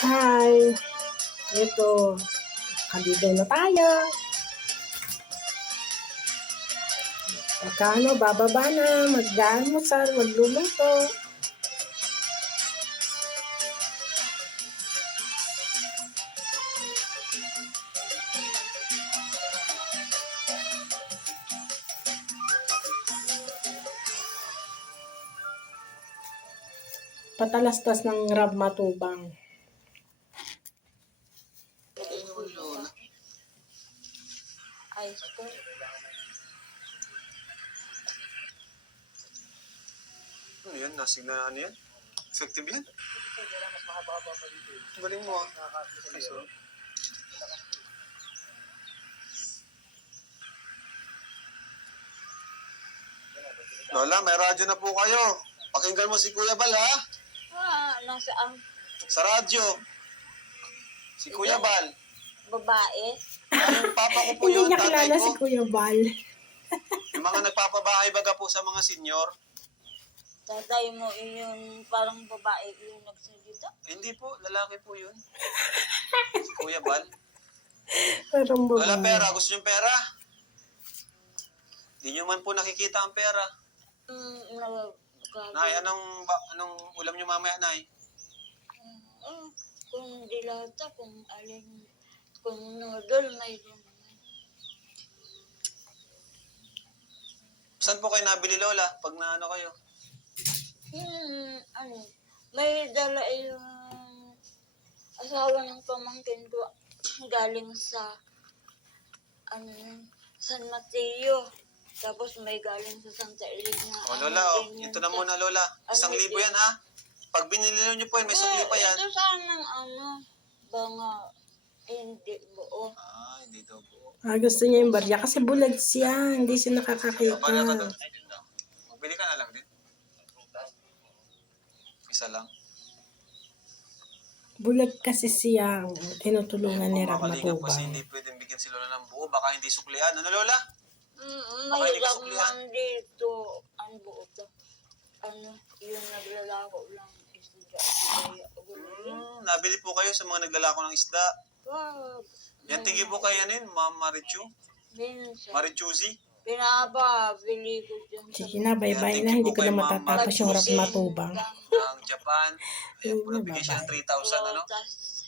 Hi! Ito, kaligaw na tayo. Pagkano, bababa na, mag-almusal, magluluto. Patalastas ng Rab Matubang. Ice cream. Ano yan? Nasig na ano yan? Effective yan? Galing mo ah. Ay, so. Lola, may radyo na po kayo. Pakinggan mo si Kuya Bal ha? Nasaan? Sa radyo. Si Kuya Bal. Babae? Ang papa ko po Hindi yun, niya tatay kilala ko. si Kuya Bal. Yung mga nagpapabahay baga po sa mga senior. Tatay mo yung parang babae yung nagsalita? Hindi po, lalaki po yun. Si Kuya Bal. Parang Wala babae. pera, gusto niyong pera? Hindi niyo man po nakikita ang pera. Nay, anong ulam niyo mamaya, Nay? Kung dilata, kung alin, kung noodle, mayroon naman. Saan po kayo nabili, Lola? Pag naano kayo? May dala yung asawa ng pamangkin ko galing sa San Mateo. Tapos may galing sa Santa Elena. O, Lola, ito na muna, Lola. 1,000 yan, ha? Pag binili niyo po yan, may sukli pa yan. Ito sanang banga, hindi buo. Hindi daw po. Gusto niya yung barya kasi bulag siya. Hindi siya nakakakita. Bala ka doon. Bili ka na lang din. Isa lang. Bulag kasi siya. Tinutulungan ni Rab Makalingan kasi Matubang. hindi pwedeng bigyan si Lola ng buo. Baka hindi suklian. Ano, Lola? May hindi ka suklihan? laman dito. Ang buo to. Yung naglalako lang isda. Nabili po kayo sa mga naglalako ng isda. Yan, tingin po kayo yan, Ma'am Marichu. Minsan. Marichuzi. Pinapabili ko dyan sa Sige na, bye-bye na. Hindi ko na matatapos yung Rab Matubang. Ng Japan. Ayan po, nabigay siya ng 3,000, ano? Prutas.